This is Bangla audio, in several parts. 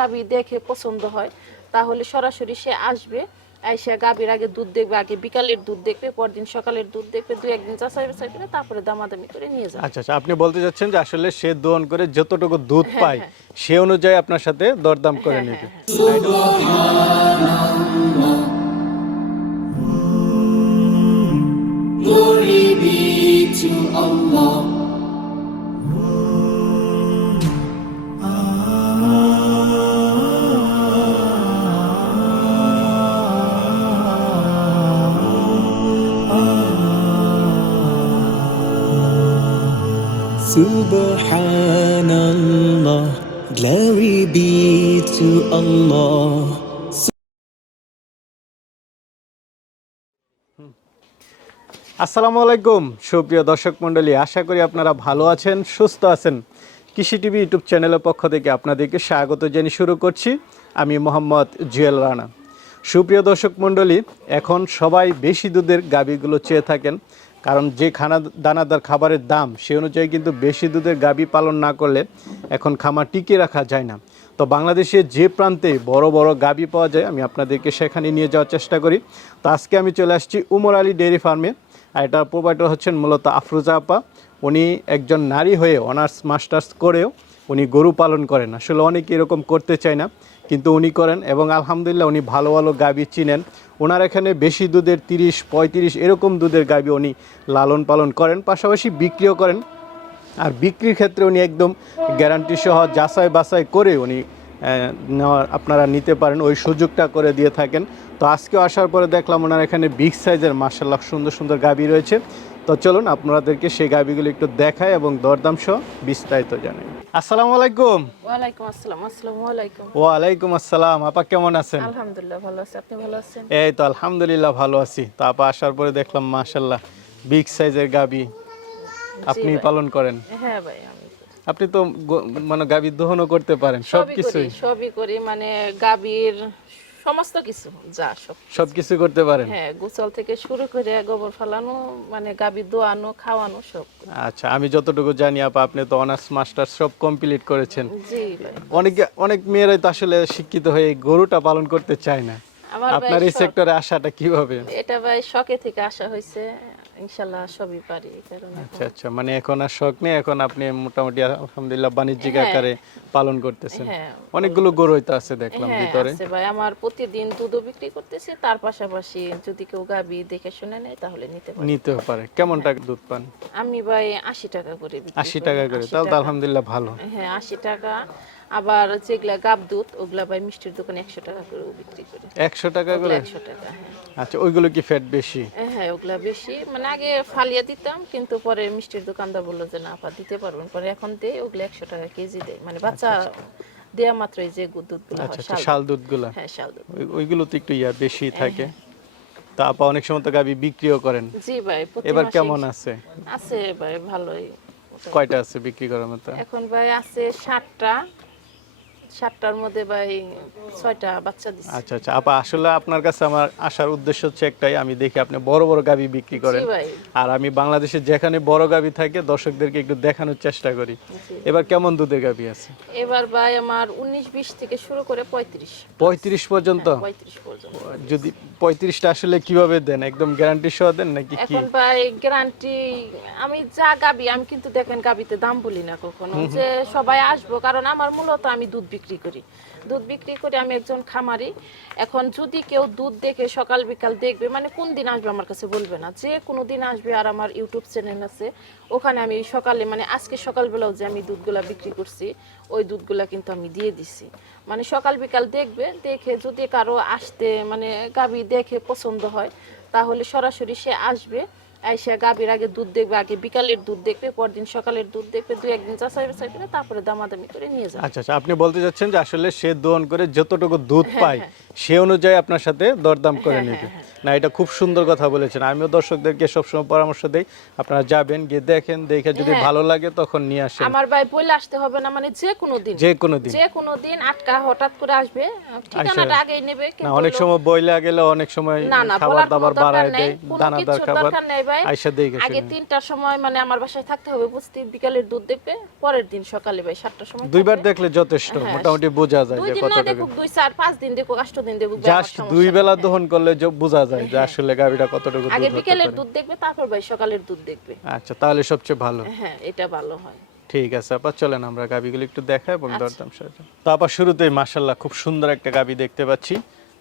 গাবি দেখে পছন্দ হয় তাহলে সরাসরি সে আসবে আইসা গাবির আগে দুধ দেখবে আগে বিকালের দুধ দেখবে পরদিন সকালের দুধ দেখবে দুই একদিন যাচাই বাছাই করে তারপরে দামাদামি করে নিয়ে যাবে আচ্ছা আচ্ছা আপনি বলতে চাচ্ছেন যে আসলে সে দোয়ান করে যতটুকু দুধ হ্যাঁ, পায় হ্যাঁ। সে অনুযায়ী আপনার সাথে দরদাম করে হ্যাঁ, নেবে Glory be to Allah. Subhanallah, glory be to Allah. আসসালামু আলাইকুম সুপ্রিয় দর্শক মণ্ডলী আশা করি আপনারা ভালো আছেন সুস্থ আছেন। কৃষি টিভি ইউটিউব চ্যানেলের পক্ষ থেকে আপনাদেরকে স্বাগত জানিয়ে শুরু করছি। আমি মোহাম্মদ জুয়েল রানা। সুপ্রিয় দর্শক মণ্ডলী এখন সবাই বেশি দুধের গাভীগুলো চেয়ে থাকেন। কারণ যে খানা দানাদার খাবারের দাম, সে অনুযায়ী কিন্তু বেশি দুধের গাবি পালন না করলে এখন খামার টিকিয়ে রাখা যায় না। তো বাংলাদেশে যে প্রান্তে বড় বড় গাবি পাওয়া যায়, আমি আপনাদেরকে সেখানে নিয়ে যাওয়ার চেষ্টা করি। তো আজকে আমি চলে আসছি উমর আলী ডেয়ারি ফার্মে। আর এটা প্রোভাইডার হচ্ছেন মূলত আফরোজা আপা। উনি একজন নারী হয়ে অনার্স, মাস্টার্স করেও উনি গরু পালন করেন। আসলে অনেকে এরকম করতে চায় না। কিন্তু উনি করেন এবং আলহামদুলিল্লাহ উনি ভালো ভালো গাভী চিনেন। ওনার এখানে বেশি দুধের তিরিশ, পঁয়ত্রিশ এরকম দুধের গাভী উনি লালন পালন করেন, পাশাপাশি বিক্রিও করেন। আর বিক্রির ক্ষেত্রে উনি একদম গ্যারান্টি সহ যাচাই বাছাই করে উনি নেওয়ার আপনারা নিতে পারেন, ওই সুযোগটা করে দিয়ে থাকেন। তো আজকে আসার পরে দেখলাম ওনার এখানে বিগ সাইজের মার্শাল্লাহ সুন্দর সুন্দর গাবি রয়েছে। তো চলুন আপনাদেরকে সেই গাবিগুলো একটু দেখায় এবং দরদাম সহ বিস্তারিত জানাই। আসসালামু আলাইকুম। ওয়ালাইকুম আসসালাম আসসালামু আলাইকুম। ওয়ালাইকুম আসসালাম। আপা কেমন আছেন? আলহামদুলিল্লাহ ভালো আছি। আপনি ভালো আছেন? এই তো আলহামদুলিল্লাহ ভালো আছি। তো আপা আসার পরে দেখলাম মার্শাল্লাহ বিগ সাইজের গাবি আপনি পালন করেন। হ্যাঁ ভাই আপনি তো মানে গাভীর দহনও করতে পারেন সব সবই কিছুই সবই করি। মানে গাবির সমস্ত কিছু যা সব সব কিছু করতে পারেন? হ্যাঁ গোসল থেকে শুরু করে গোবর ফালানো মানে গাবি দোয়ানো খাওয়ানো সব। আচ্ছা আমি যতটুকু জানি আপা আপনি তো অনার্স মাস্টার সব কমপ্লিট করেছেন। জি অনেক অনেক মেয়েরাই তো আসলে শিক্ষিত হয়ে গরুটা পালন করতে চায় না। আপনার এই সেক্টরে আসাটা কীভাবে? এটা ভাই শখে থেকে আসা হয়েছে। ইনশাল্লাহ সবই পারি আচ্ছা আচ্ছা মানে এখন আর শখ নেই এখন আপনি মোটামুটি আলহামদুলিল্লাহ বাণিজ্যিক হ্যাঁ। আকারে পালন করতেছেন। হ্যাঁ। অনেকগুলো গরুই তো আছে দেখলাম হ্যাঁ ভিতরে। আছে ভাই আমার প্রতিদিন দুধও বিক্রি করতেছি তার পাশাপাশি যদি কেউ গাবি দেখে শুনে নেয় তাহলে নিতে পারে। নিতে পারে। কেমন টাকা দুধ পান? আমি ভাই আশি টাকা করে বিক্রি আশি করি। টাকা করে তাহলে আলহামদুলিল্লাহ ভালো। হ্যাঁ আশি টাকা। আবার যেগুলা গাব দুধ ওগুলা ভাই মিষ্টির দোকানে একশো টাকা করে বিক্রি করে। একশো টাকা করে? একশো টাকা হ্যাঁ। আচ্ছা ওইগুলো কি ফ্যাট বেশি? হ্যাঁ ওগুলা বেশি। মানে আগে ফালিয়া দিতাম কিন্তু পরে মিষ্টির দোকানদার বলল যে না আপা দিতে পারবেন। পরে এখন দে ওগুলো একশো টাকা কেজি দেয় মানে আচ্ছা, বাচ্চা আচ্ছা। দেয়া মাত্রই যে দুধগুলো আচ্ছা, আচ্ছা শাল। দুধগুলো। হ্যাঁ শাল দুধ। ওইগুলো তো একটু ইয়া বেশি হ্যাঁ, থাকে। হ্যাঁ। তা আপা অনেক সময় তো গাবি বিক্রিও করেন। জি ভাই এবার কেমন আছে? আছে ভাই ভালোই। কয়টা আছে বিক্রি করার মতো? এখন ভাই আছে 60টা সাতটার মধ্যে বা ছয়টা বাচ্চা আচ্ছা আচ্ছা। আপা আসলে আপনার কাছে আমার আসার উদ্দেশ্য হচ্ছে একটাই আমি দেখি আপনি বড় বড় গাবি বিক্রি করেন। আর আমি বাংলাদেশে যেখানে বড় গাবি থাকে দর্শকদেরকে একটু দেখানোর চেষ্টা করি। এবার কেমন দুধের গাবি আছে? এবার ভাই আমার উনিশ বিশ থেকে শুরু করে পঁয়ত্রিশ। পঁয়ত্রিশ পর্যন্ত? হ্যাঁ, যদি পঁয়ত্রিশটা আসলে কীভাবে দেন? একদম গ্যারান্টি সহ দেন নাকি কি? ভাই গ্যারান্টি আমি যা গাবি আমি কিন্তু দেখেন গাবিতে দাম বলি না কখনো। যে সবাই আসব কারণ আমার মূলত আমি দুধ বিক্রি করি। দুধ বিক্রি করে আমি একজন খামারি। এখন যদি কেউ দুধ দেখে সকাল বিকাল দেখবে মানে কোন দিন আসবে আমার কাছে বলবে না। যে কোনো দিন আসবে আর আমার ইউটিউব চ্যানেল আছে, ওখানে আমি সকালে মানে আজকে সকালবেলাও যে আমি দুধগুলা বিক্রি করছি, ওই দুধগুলা কিন্তু আমি দিয়ে দিছি। মানে সকাল বিকাল দেখবে, দেখে যদি কারও আসতে মানে গাবি দেখে পছন্দ হয়, তাহলে সরাসরি সে আসবে আইসা গাভীর আগে দুধ দেখবে আগে বিকালের দুধ দেখবে পরদিন সকালের দুধ দেখবে দুই একদিন যাচাই বাছাই করে তারপরে দামাদামি করে নিয়ে যাবে আচ্ছা আচ্ছা আপনি বলতে চাচ্ছেন যে আসলে সে দোহন করে যতটুকু দুধ হ্যাঁ, পায় হ্যাঁ। সে অনুযায়ী আপনার সাথে দরদাম করে হ্যাঁ, নেবে। না এটা খুব সুন্দর কথা বলেছেন। আমিও দর্শকদেরকে সবসময় পরামর্শ দেই আপনারা যাবেন গিয়ে দেখেন দেখে যদি হ্যাঁ। ভালো লাগে তখন নিয়ে আসেন। আমার ভাই বলে আসতে হবে না মানে যে কোনো দিন। যে কোনো দিন। যে কোনো দিন আটকা হঠাৎ করে আসবে ঠিকানাটা আগেই নেবে না অনেক সময় বইলা গেলে অনেক সময় খাবার দাবার বাড়ায় দেয় কোনো দানাদার খাবার আইসা দেখে আগে তিনটার সময় মানে আমার বাসায় থাকতে হবে বুঝতে বিকালের দুধ দেখবে পরের দিন সকালে ভাই সাতটার সময় দুইবার দেখলে যথেষ্ট হ্যাঁ, মোটামুটি বোঝা যায় দুই যে দিন দেখুক দুই চার পাঁচ দিন দেখুক আষ্ট জাস্ট দুই বেলা দহন করলে বোঝা যায় যে আসলে কতটুকু আগে বিকেলের দুধ দেখবে তারপর ভাই সকালের দুধ দেখবে। আচ্ছা তাহলে সবচেয়ে ভালো। হ্যাঁ এটা ভালো হয়। ঠিক আছে আপা চলেন আমরা গাবিগুলো একটু দেখাই এবং আচ্ছা। দরদাম সাহায্য তো আপা শুরুতেই মাশাল্লাহ খুব সুন্দর একটা গাবি দেখতে পাচ্ছি।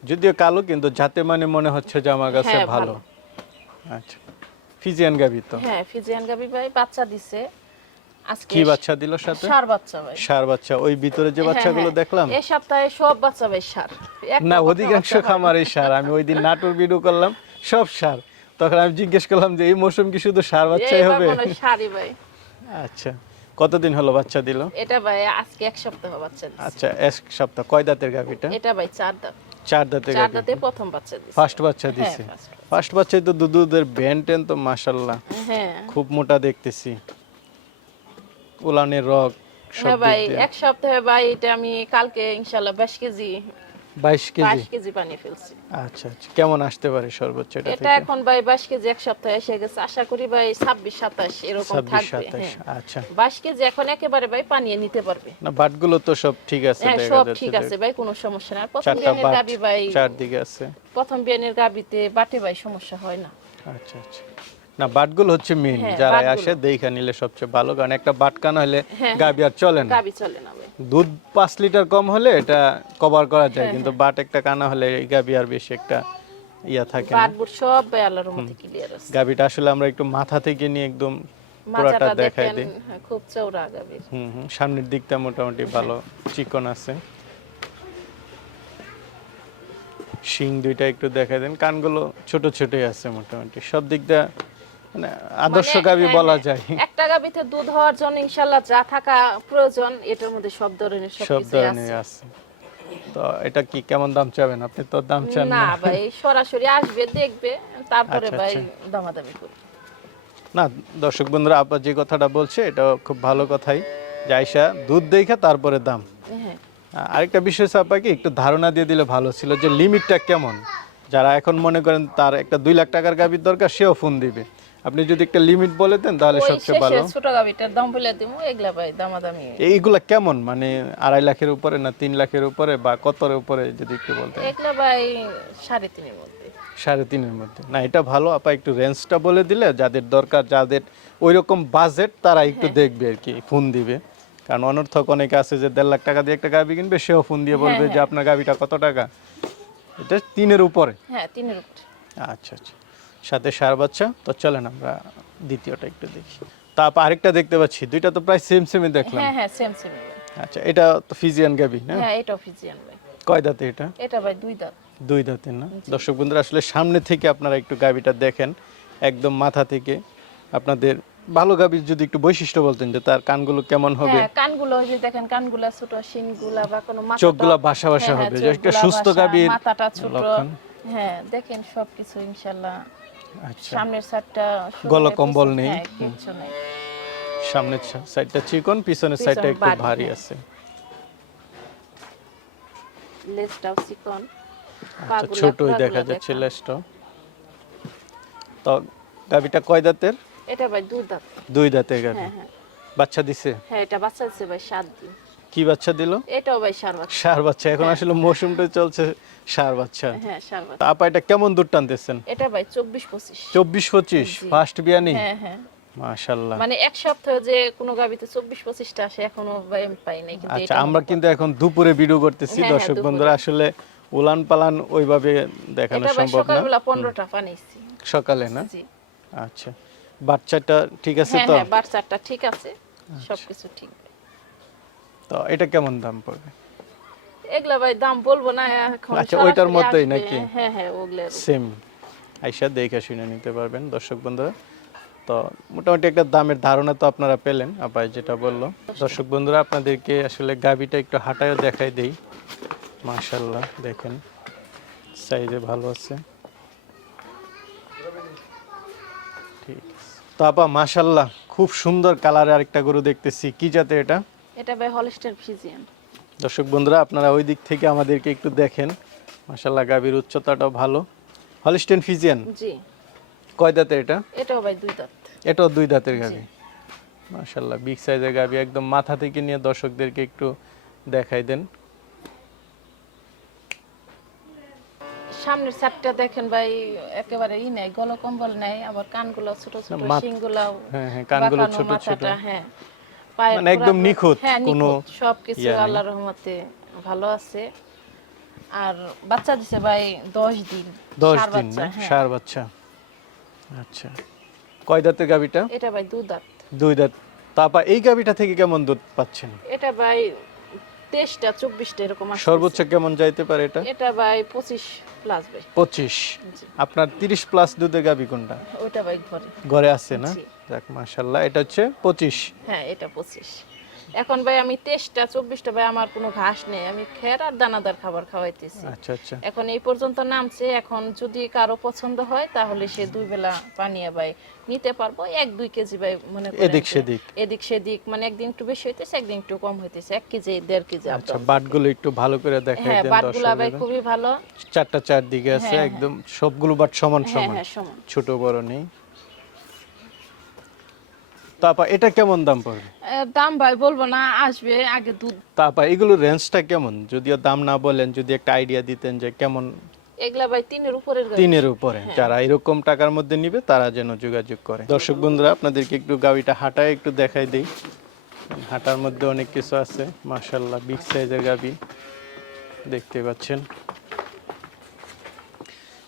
যদিও কালো কিন্তু যাতে মানে মনে হচ্ছে যে আমার কাছে হ্যাঁ, ভালো। ভালো। আচ্ছা ফিজিয়ান গাবি তো। হ্যাঁ ফিজিয়ান গাবি ভাই বাচ্চা দিছে। আজকে কি বাচ্চা দিল সাথে? সার বাচ্চা ভাই। সার বাচ্চা। ওই ভিতরে যে হ্যাঁ, বাচ্চাগুলো হ্যাঁ। দেখলাম? এই সপ্তাহে সব বাচ্চা ভাই সার। না অধিকাংশ। খামারই সার। আমি ওই দিন নাটোর ভিডিও করলাম সব সার। তখন আমি জিজ্ঞেস করলাম যে এই মৌসুম কি শুধু সার বাচ্চাই হবে? সারই ভাই। আচ্ছা। কতদিন হলো বাচ্চা দিল? এটা ভাই আজকে এক সপ্তাহ বাচ্চা দিছে। আচ্ছা এক সপ্তাহ। কয় দাঁতের গাভিটা এটা? ভাই চার দাঁত। চার দাঁতের চার দাঁতে প্রথম বাচ্চা দিছে। ফার্স্ট বাচ্চা হ্যাঁ, দিছে। ফার্স্ট বাচ্চায় তো দুধের তো মাশাল্লাহ হ্যাঁ। খুব মোটা দেখতেছি। হ্যাঁ ভাই এক সপ্তাহে ভাই এটা আমি কালকে ইনশাল্লাহ বাইশ কেজি বাইশ কেজি? বাইশ কেজি বানিয়ে ফেলছি। আচ্ছা আচ্ছা। কেমন আসতে পারে সর্বোচ্চ এটা এটা এখন ভাই বাইশ কেজি এক সপ্তাহে এসে গেছে। আশা করি ভাই ছাব্বিশ সাতাশ এরকম থাকবে হ্যাঁ। আচ্ছা। বাইশ কেজি এখন একেবারে ভাই পানিয়ে নিতে পারবে। না বাটগুলো তো সব ঠিক আছে হ্যাঁ সব ঠিক আছে ভাই কোনো সমস্যা নাই। প্রথম বিয়ানের গাবি ভাই চারদিকে আছে। প্রথম বিয়ানের গাবিতে বাটে ভাই সমস্যা হয় না। আচ্ছা আচ্ছা। না বাটগুলো হচ্ছে মেইন হ্যাঁ, যারা আসে দেখা নিলে সবচেয়ে ভালো কারণ একটা বাট কানা হলে হ্যাঁ, গাবি আর চলে না। গাবি চলে না দুধ পাঁচ লিটার কম হলে এটা কভার করা যায় হ্যাঁ, কিন্তু বাট একটা কানা হলে গাবি আর বেশি একটা ইয়া থাকে বাট বুট সব আল্লাহর মধ্যে ক্লিয়ার আছে। গাবিটা আসলে আমরা একটু মাথা থেকে নিয়ে একদম পুরাটা দেখাই দিই। খুব চৌড়া গাবির। হুম হুম সামনের দিকটা মোটামুটি ভালো চিকন আছে। শিং দুইটা একটু দেখাই দেন কানগুলো ছোট ছোটই আছে মোটামুটি। সব দিক দিয়ে মানে আদর্শ মানে, গাবি হ্যাঁ, বলা হ্যাঁ, যায়। একটা গাবিতে দুধ হওয়ার জন্য ইনশাল্লাহ যা থাকা প্রয়োজন এটার মধ্যে সব ধরনের সব ধরনের আছে। তো এটা কি কেমন দাম চাবেন? আপনি তো দাম চান না ভাই সরাসরি আসবে দেখবে তারপরে আচ্ছা, ভাই আচ্ছা। দামাদামি করবে না দর্শক বন্ধুরা আপা যে কথাটা বলছে এটা খুব ভালো কথাই। যে আইসা দুধ দেখে তারপরে দাম। হ্যাঁ। আরেকটা বিষয় আপনাকে একটু ধারণা দিয়ে দিলে ভালো ছিল যে লিমিটটা কেমন। যারা এখন মনে করেন তার একটা দুই লাখ টাকার গাবির দরকার সেও ফোন দিবে। আপনি যদি একটা লিমিট বলে দেন তাহলে সবচেয়ে ভালো। ছোট গাবিটার দাম বলে দিব এগুলা ভাই দামাদামি। এইগুলা কেমন? মানে আড়াই লাখের উপরে না তিন লাখের উপরে বা কতর উপরে যদি একটু বলতেন? এগুলা ভাই সাড়ে তিনের মধ্যে। সাড়ে তিনের মধ্যে। না এটা ভালো আপা একটু রেঞ্জটা বলে দিলে যাদের দরকার যাদের ওই রকম বাজেট তারা একটু হ্যাঁ। দেখবে আর কি ফোন দিবে। কারণ অনর্থক অনেকে আছে যে দেড় লাখ টাকা দিয়ে একটা গাবি কিনবে সেও ফোন দিয়ে বলবে হ্যাঁ, যে আপনার গাবিটা কত টাকা? এটা তিনের উপরে। হ্যাঁ তিনের উপরে। আচ্ছা আচ্ছা। সাথে সার বাচ্চা। তো চলেন আমরা দ্বিতীয়টা একটু দেখি। তা আপা আরেকটা দেখতে পাচ্ছি। দুইটা তো প্রায় সেম সেমই দেখলাম। হ্যাঁ হ্যাঁ সেম সেম আচ্ছা এটা তো ফিজিয়ান গাবি না? হ্যাঁ এটা অফিসিয়ান ভাই কয় দাঁতে এটা? এটা ভাই দুই দাঁত। দুই দাঁতের না? দর্শক বন্ধুরা আসলে সামনে থেকে আপনারা একটু গাবিটা দেখেন। একদম মাথা থেকে। আপনাদের ভালো গাবির যদি একটু বৈশিষ্ট্য বলতেন যে তার কানগুলো কেমন হবে। হ্যাঁ কানগুলো ওই যে দেখেন কানগুলা ছোট শিনগুলা বা কোনো মাথাটা চোখগুলা বাসা বাসা হ্যাঁ, হ্যাঁ, হবে, যে একটা সুস্থ গাভীর মাথাটা ছোট। হ্যাঁ দেখেন সবকিছু ইনশাআল্লাহ সামনের সাইডটা গলা কম্বল নেই। সামনের সাইডটা চিকন পিছনের সাইডটা একটু ভারী। আছে। লেজটাও চিকন। আচ্ছা ছোটই দেখা যাচ্ছে। লেজটা তো গাবিটা কয় দাঁতের? এটা ভাই দুই দাঁত। দুই দাঁতের গাবি হ্যাঁ হ্যাঁ। বাচ্চা দিছে? হ্যাঁ এটা বাচ্চা দিচ্ছে ভাই সাত দিন। কি বাচ্চা দিল? এটাও ভাই সার বাচ্চা। সার বাচ্চা এখন আসলে মৌসুমটা চলছে সার বাচ্চা। হ্যাঁ সার বাচ্চা। আপা এটা কেমন দুধ টানতেছেন? এটা ভাই চব্বিশ পঁচিশ। চব্বিশ পঁচিশ? জি। ফার্স্ট বিয়ানি হ্যাঁ হ্যাঁ। মাশাল্লাহ মানে এক সপ্তাহ যে কোনো গাবিতে চব্বিশ পঁচিশটা আসে এখনও ভাই পাই নাই কিন্তু আচ্ছা আমরা কিন্তু এখন দুপুরে ভিডিও করতেছি হ্যাঁ, হ্যাঁ, দর্শক বন্ধুরা আসলে উলান পালান ওইভাবে দেখানো সম্ভব না। সকালবেলা পনেরোটা পানিছি সকালে না? জি। আচ্ছা। বাচ্চাটা ঠিক আছে হ্যাঁ তো? হ্যাঁ বাচ্চাটা ঠিক আছে সবকিছু ঠিক। তো এটা কেমন দাম পড়বে? এগুলা ভাই দাম বলব না এখন আচ্ছা, ওইটার মতোই নাকি? হ্যাঁ হ্যাঁ ওগুলা সেম। আইসা দেখে শুনে নিতে পারবেন দর্শক বন্ধুরা। তো মোটামুটি একটা দামের ধারণা তো আপনারা পেলেন আপাই যেটা বলল। দর্শক বন্ধুরা আপনাদেরকে আসলে গাবিটা একটু হাঁটায়ও দেখাই দেই। মাশাল্লাহ দেখেন সাইজে ভালো আছে। ঠিক তো আপা মাশাল্লাহ খুব সুন্দর কালারে আরেকটা গরু দেখতেছি। কি জাতে এটা? এটা ভাই হলিস্টার ফিজিয়ান। দর্শক বন্ধুরা আপনারা ওই দিক থেকে আমাদেরকে একটু দেখেন। মাশাল্লাহ গাভীর উচ্চতাটাও ভালো। Holstein friesian? জি। কয় দাঁতে এটা? এটাও ভাই দুই দাঁত। এটাও দুই দাঁতের গাভী। মাশাল্লাহ বিগ সাইজের গাভী। একদম মাথা থেকে নিয়ে দর্শকদেরকে একটু দেখাই দেন। সামনের সাইডটা দেখেন ভাই একেবারে ই নাই গল কম্বল নাই আবার কানগুলো ছোট ছোট শিংগুলো হ্যাঁ, হ্যাঁ, কানগুলো ছোট ছোট। হ্যাঁ। মানে একদম নিখুঁত, হ্যাঁ কোনো সবকিছু আল্লাহর রহমতে ভালো আছে। আর বাচ্চা দিছে ভাই দশ দিন দশ ষাঁড় দিন বাচ্চা, হ্যাঁ। সার বাচ্চা। আচ্ছা। কয় দাঁতের গাভীটা? এটা ভাই দু দাঁত। দুই দাঁত। তারপর এই গাভীটা থেকে কেমন দুধ পাচ্ছেন? এটা ভাই তেইশটা চব্বিশটা এরকম সর্বোচ্চ কেমন যাইতে পারে এটা? এটা ভাই পঁচিশ প্লাস ভাই। পঁচিশ। আপনার তিরিশ প্লাস দুধের গাভী কোনটা? ওটা ভাই ঘরে। ঘরে আছে না। যাক মাশাল্লাহ এটা হচ্ছে পঁচিশ। হ্যাঁ এটা পঁচিশ। এখন ভাই আমি তেইশটা চব্বিশটা ভাই আমার কোনো ঘাস নেই। আমি খের আর দানাদার খাবার খাওয়াইতেছি। আচ্ছা আচ্ছা। এখন এই পর্যন্ত নামছে এখন যদি কারও পছন্দ হয় তাহলে সে দুই বেলা পানিয়া ভাই নিতে পারব। এক দুই কেজি ভাই মানে এদিক সেদিক। এদিক সেদিক মানে একদিন একটু বেশি হইতেছে একদিন একটু কম হইতেছে এক কেজি দেড় কেজি আচ্ছা বাটগুলো একটু ভালো করে দেখাই হ্যাঁ দেন বাটগুলা ভাই খুবই ভালো। চারটা চার দিকে আছে হ্যাঁ, একদম সবগুলো বাট সমান হ্যাঁ হ্যাঁ সমান। ছোট বড় নেই। তারপর এটা কেমন দাম পড়বে? দাম ভাই বলব না আসবে আগে দুধ। তারপর এগুলোর রেঞ্জটা কেমন? যদিও দাম না বলেন যদি একটা আইডিয়া দিতেন যে কেমন এগুলা ভাই তিনের উপরের গাড়ি। তিনের উপরে। যারা এরকম টাকার মধ্যে নিবে তারা যেন যোগাযোগ করে। দর্শক বন্ধুরা আপনাদেরকে একটু গাবিটা হাঁটায় একটু দেখাই দিই। হাঁটার মধ্যে অনেক কিছু আছে। মাশাল্লাহ বিগ সাইজের গাবি দেখতে পাচ্ছেন?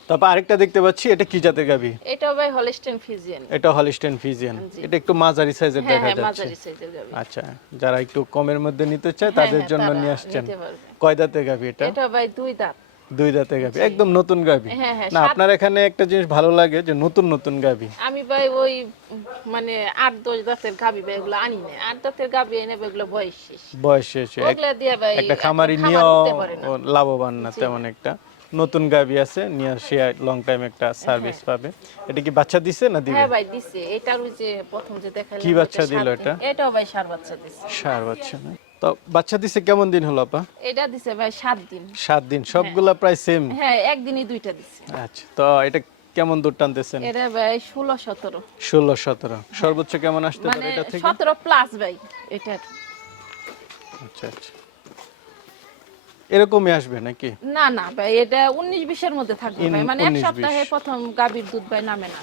তারপর আরেকটা দেখতে পাচ্ছি এটা কি জাতের গাবি এটা ভাই হলিস্টেন ফিজিয়ান এটা হলিস্টেন ফিজিয়ান এটা একটু মাঝারি সাইজের হ্যাঁ দেখা হ্যাঁ যাচ্ছে। মাঝারি সাইজের গাড়ি আচ্ছা যারা একটু কমের মধ্যে নিতে চায় হ্যাঁ, তাদের জন্য নিয়ে আসছেন। কয় দাঁতের গাবি এটা? এটা ভাই দুই দাঁত। দুই দাঁতের গাবি একদম নতুন গাবি হ্যাঁ, হ্যাঁ, না আপনার এখানে একটা জিনিস ভালো লাগে যে নতুন নতুন গাবি আমি ভাই ওই মানে আট দশ দাঁতের গাবি ভাই এগুলো আনি না আট দাঁতের গাবি এনে এগুলো বয়স শেষ। বয়স শেষে। একটা খামারি নিয়েও লাভবান না তেমন একটা। নতুন গাবি আছে নিয়ে সে লং টাইম একটা সার্ভিস পাবে। এটা কি বাচ্চা দিছে না দিবে? হ্যাঁ ভাই দিছে। এটার ওই যে প্রথম যে দেখাইলাম কি বাচ্চা দিল এটা? এটাও ভাই সার বাচ্চা দিছে। সার বাচ্চা না? তো বাচ্চা দিছে কেমন দিন হলো আপা? এটা দিছে ভাই সাত দিন। সাত দিন সবগুলা প্রায় সেম হ্যাঁ একদিনই দুইটা দিছে। আচ্ছা তো এটা কেমন দূর টানতেছেন? এটা ভাই ষোলো সতেরো। ষোলো সতেরো। সর্বোচ্চ কেমন আসতে পারে মানে এটা থেকে? সতেরো প্লাস ভাই এটার। আচ্ছা আচ্ছা। এরকমই আসবে নাকি? না না ভাই এটা উনিশ বিশের মধ্যে থাকবে ভাই মানে এক সপ্তাহে প্রথম গাভীর দুধ ভাই নামে না।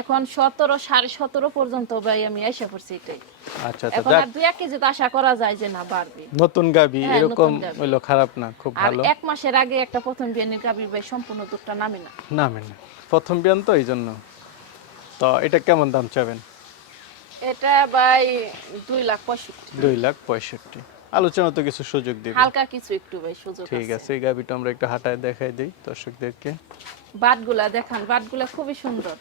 এখন সতেরো সাড়ে সতেরো পর্যন্ত ভাই আমি আশা করছি এটাই। আচ্ছা আচ্ছা এখন আর দুই এক কেজি তো আশা করা যায় যে না বাড়বে। নতুন গাবি হ্যাঁ, এরকম। হইল খারাপ না খুব আর এক মাসের আগে একটা প্রথম বিয়ানের গাভীর ভাই সম্পূর্ণ দুধটা নামে না। নামে না। প্রথম বিয়ান তো এই জন্য তো এটা কেমন দাম চাবেন? এটা ভাই দুই লাখ পঁয়ষট্টি। দুই লাখ পঁয়ষট্টি। আলোচনা তো কিছু সুযোগ দিবে। হালকা কিছু একটু ভাই সুযোগ ঠিক আছে। এই গাবিটা আমরা একটু হাঁটায় দেখাই দিই দর্শকদেরকে। বাটগুলা দেখান বাটগুলা খুবই সুন্দর।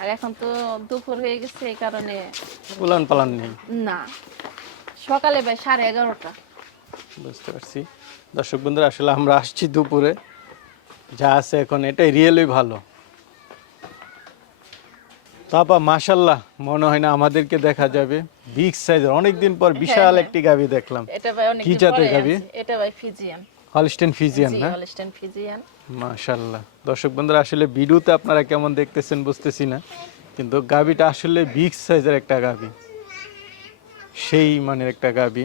আর এখন তো দুপুর হয়ে গেছে এই কারণে উলান পালান নেই। না সকালে ভাই সাড়ে এগারোটা। বুঝতে পারছি। দর্শক বন্ধুরা আসলে আমরা আসছি দুপুরে। যা আছে এখন এটাই রিয়েলি ভালো। তাপা মাশাল্লাহ মনে হয় না আমাদেরকে দেখা যাবে। বিগ সাইজের অনেকদিন পর বিশাল হ্যাঁ। একটি গাবি দেখলাম। এটা ভাই অনেক কি জাতের গাভী? এটা ভাই ফিজিয়ান। হলস্টেন ফিজিয়ান না? Holstein friesian. মাশাল্লাহ। দর্শক বন্ধুরা আসলে ভিডিওতে আপনারা কেমন দেখতেছেন বুঝতেছি না কিন্তু গাবিটা আসলে বিগ সাইজের একটা গাবি। সেই মানের একটা গাবি।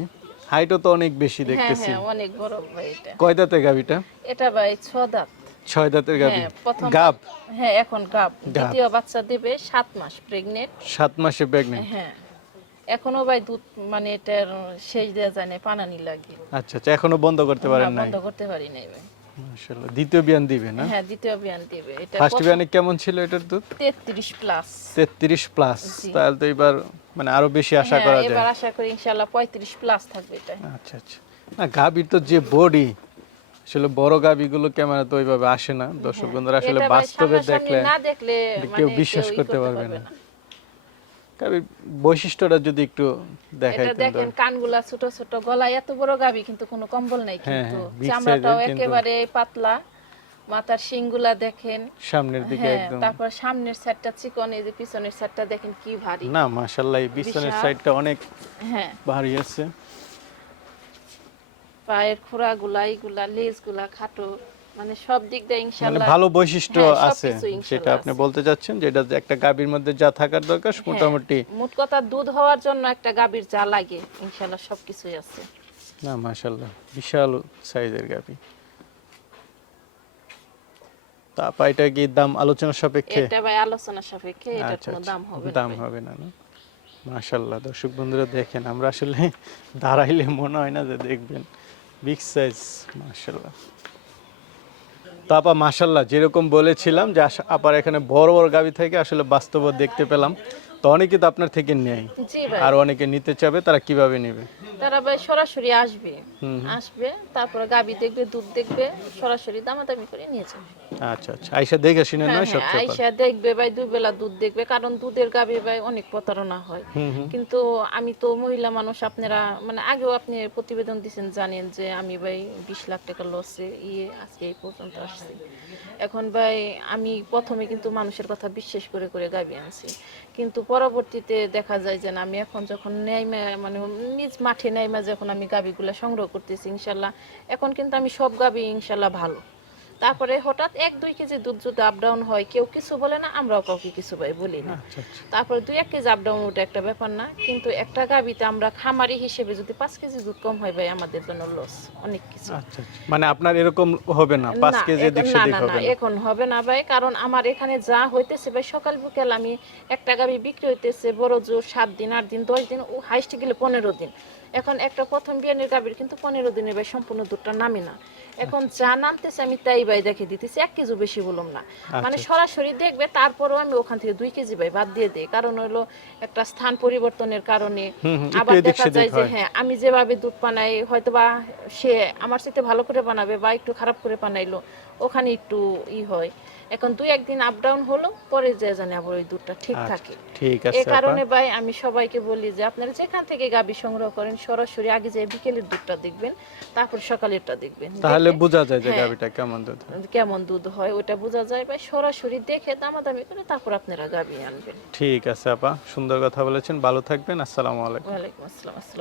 হাইটও তো অনেক বেশি হ্যাঁ দেখতেছি। হ্যাঁ অনেক বড় ভাই এটা। কয় দাঁতের গাবিটা? এটা ভাই ছ দাঁত। ছয় দাঁতের গাবি হ্যাঁ গাব? হ্যাঁ এখন গাব। দ্বিতীয় বাচ্চা দেবে সাত মাস প্রেগনেন্ট সাত মাসে প্রেগনেন্ট হ্যাঁ। এখনও ভাই দুধ মানে এটার শেষ দেওয়া যায় না পানানি লাগে। আচ্ছা আচ্ছা এখনও বন্ধ করতে পারেন না, বন্ধ করতে পারি নাই ভাই। মাশাআল্লাহ দ্বিতীয় বিয়ান দিবে না? হ্যাঁ দ্বিতীয় বিয়ান দেবে। এটা ফার্স্ট বিয়ানে কেমন ছিল এটার দুধ? তেত্রিশ প্লাস তেত্রিশ প্লাস জি। তাহলে তো এবার মানে আরও বেশি আশা করা যায়। এবার আশা করি ইনশাআল্লাহ পঁয়ত্রিশ প্লাস থাকবে এটা। আচ্ছা আচ্ছা। না গাভীর তো যে বডি আসলে বড় গাভীগুলো ক্যামেরা তো ওইভাবে আসে না। দর্শক বন্ধুরা আসলে বাস্তবে দেখলে কেউ মানে বিশ্বাস করতে পারবে না। গাভীর বৈশিষ্ট্যটা যদি একটু এটা দেখেন কানগুলা ছোট ছোট গলায় এত বড় গাবি কিন্তু কোনো কম্বল নাই হ্যাঁ, কিন্তু। হ্যাঁ, চামড়াটাও একেবারে পাতলা। মাথার শিংগুলা দেখেন। সামনের দিকে হ্যাঁ একদম। তারপর সামনের সাইডটা চিকন এই যে পিছনের সাইডটা দেখেন কি ভারী। না মাশাল্লাহ এই পিছনের। সাইডটা অনেক হ্যাঁ। ভারী আছে। পায়ের খোড়াগুলা এইগুলা লেজগুলা খাটো মানে সব দিক দিয়ে মানে ইনশাআল্লাহ ভালো বৈশিষ্ট্য হ্যাঁ, আছে সেটা আপনি বলতে চাচ্ছেন যেটা যে একটা গাভীর মধ্যে যা থাকার দরকার হ্যাঁ, মোটামুটি মোট কথা দুধ হওয়ার জন্য একটা গাভীর যা লাগে ইনশাআল্লাহ সবকিছুই আছে। না মাশাল্লাহ বিশাল সাইজের গাভী। তারপর এটা কি দাম আলোচনা সাপেক্ষে? এটা ভাই আলোচনা সাপেক্ষে এটা আচ্ছা কোনো আচ্ছা, দাম হবে দাম। হবে না না? মাশাল্লাহ দর্শক বন্ধুরা দেখেন আমরা আসলে দাঁড়াইলে মনে হয় না যে দেখবেন। বিগ সাইজ মাশাল্লাহ যেরকম বলেছিলাম যে আপার এখানে বড় বড় গাভী থেকে আসলে বাস্তব দেখতে পেলাম। তো অনেকে তো আপনার থেকে নেয়। আর অনেকে নিতে চাবে তারা কীভাবে নেবে? তারা ভাই সরাসরি আসবে। আসবে তারপরে গাবি দেখবে দুধ দেখবে সরাসরি দামাদামি করে নিয়ে যাবে। আচ্ছা আচ্ছা। দেখে শুনে হ্যাঁ নয় হ্যাঁ আইসা দেখবে ভাই দুই বেলা দুধ দেখবে কারণ দুধের গাবি ভাই অনেক প্রতারণা হয়। কিন্তু আমি তো মহিলা মানুষ আপনারা মানে আগেও আপনি প্রতিবেদন দিয়েছেন জানেন যে আমি ভাই বিশ লাখ টাকা লসে ইয়ে আজকে এই পর্যন্ত আসছি। এখন ভাই আমি প্রথমে কিন্তু মানুষের কথা বিশ্বাস করে করে গাবি আনছি। কিন্তু পরবর্তীতে দেখা যায় যে আমি এখন যখন নেইমা মানে নিজ মাঠে নেইমা যখন আমি গাবিগুলা সংগ্রহ করতেছি ইনশাল্লাহ, এখন কিন্তু আমি সব গাবি ইনশাল্লাহ ভালো। তারপরে হঠাৎ এক দুই কেজি দুধ যদি আপ ডাউন হয় কেউ কিছু বলে না আমরাও কাউকে কিছু ভাই বলি না তারপরে দুই এক কেজি আপ ডাউন ওটা একটা ব্যাপার না কিন্তু একটা গাবিতে আমরা খামারি হিসেবে যদি পাঁচ কেজি দুধ কম হয় ভাই আমাদের জন্য লস অনেক কিছু। আচ্ছা আচ্ছা। মানে আপনার এরকম হবে না পাঁচ কেজি এখন- দিক সেদিক হবে না না। এখন হবে না ভাই কারণ আমার এখানে যা হইতেছে ভাই সকাল বিকেল আমি একটা গাবি বিক্রি হইতেছে বড় জোর সাত দিন আট দিন দশ দিন ও হাইস্ট গেলে পনেরো দিন। এখন একটা প্রথম বিয়ানের গাবির কিন্তু পনেরো দিনে ভাই সম্পূর্ণ দুধটা নামে না। এখন যা নামতেছে আমি তাই ভাই দেখে দিতেছি এক কেজি বেশি বললাম না। মানে আচ্ছা। সরাসরি দেখবে তারপরেও আমি ওখান থেকে দুই কেজি ভাই বাদ দিয়ে দিই। কারণ হলো একটা স্থান পরিবর্তনের কারণে আবার দেখা যায় যে হ্যাঁ। আমি যেভাবে দুধ বানাই হয়তো বা সে আমার সাথে ভালো করে বানাবে বা একটু খারাপ করে বানাইলো ওখানে একটু ই হয়। এখন দুই একদিন আপ ডাউন হলো পরে যে জানে আবার ওই দুধটা ঠিক আচ্ছা, থাকে। ঠিক এ আছে আপা। কারণে ভাই আমি সবাইকে বলি যে আপনারা যেখান থেকে গাবি সংগ্রহ করেন সরাসরি আগে যে বিকেলের দুধটা দেখবেন তারপর সকালেরটা দেখবেন। তাহলে বোঝা যায় যে গাবিটা গাভিটা কেমন দুধ হয়। কেমন দুধ হয় ওটা বোঝা যায়। ভাই সরাসরি দেখে দামাদামি করে তারপর আপনারা গাবি আনবেন। ঠিক আছে আপা সুন্দর কথা বলেছেন। ভালো থাকবেন আসসালামু আলাইকুম। ওয়ালাইকুম আসসালাম আসসালাম